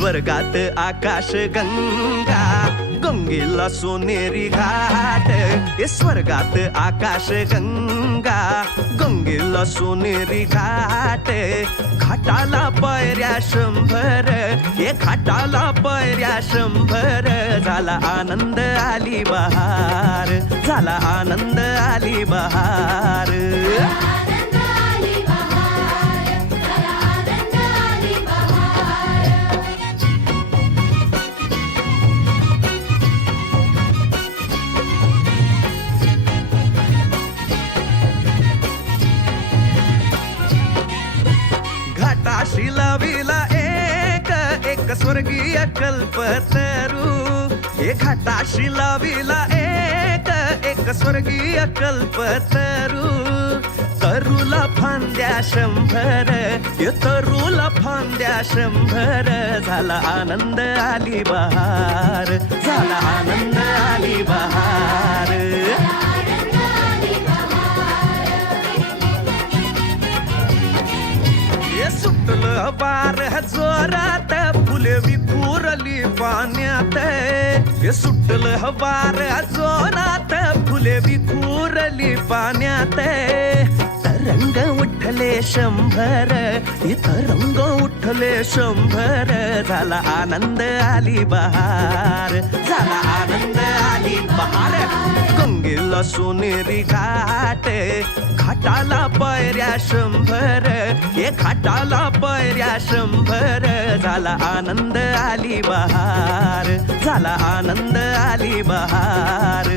स्वर्गात आकाश गंगा गंगेला सोनेरी घाट. हे स्वर्गात आकाश गंगा गंगेला सोनेरी घाट. घाटाला पायऱ्या शंभर हे घाटाला पायऱ्या शंभर. झाला आनंद आली बहार झाला आनंद आली बहार. घाटाशी लाविला एक एक स्वर्गीय कल्पतरू. हे घाटाशी लाविला एक एक स्वर्गीय कल्पतरू. तरुला फांद्या शंभर हे तरुला फांद्या शंभर. झाला आनंद आली बहार झाला आनंद सुटल बार जोरात फुले विखुरली पाण्यात. हे सुटल बार जोरात फुले विखुरली पाण्यात. तरंग उठले शंभर इथं रंग उठले शंभर. झाला आनंद आली बहार झाला आनंद आली बहार गंगेला सोनेरी घाट घाटाला पैऱ्या शंभर हे घाटाला पैऱ्या शंभर. झाला आनंद आली बहार झाला आनंद आली बहार.